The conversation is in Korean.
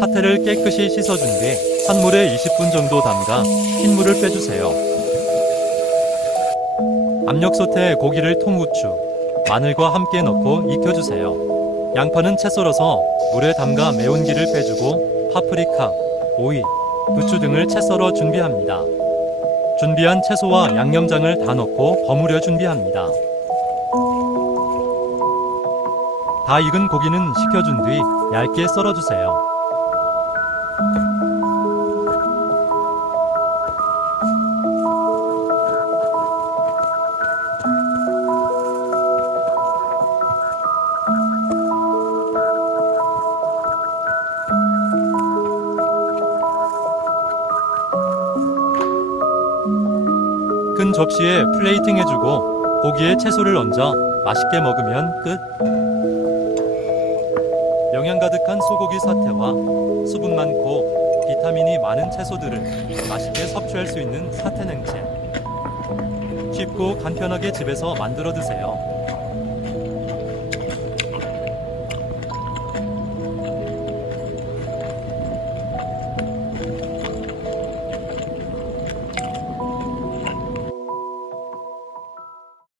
사태를 깨끗이 씻어준 뒤 찬물에 20분 정도 담가 흰물을 빼주세요. 압력솥에 고기를 통후추, 마늘과 함께 넣고 익혀주세요. 양파는 채 썰어서 물에 담가 매운기를 빼주고 파프리카, 오이, 부추 등을 채 썰어 준비합니다. 준비한 채소와 양념장을 다 넣고 버무려 준비합니다. 다 익은 고기는 식혀준 뒤 얇게 썰어주세요. 큰 접시에 플레이팅 해주고 고기에 채소를 얹어 맛있게 먹으면 끝. 영양 가득한 소고기 사태와 수분 많고 비타민이 많은 채소들을 맛있게 섭취할 수 있는 사태 냉채. 쉽고 간편하게 집에서 만들어 드세요.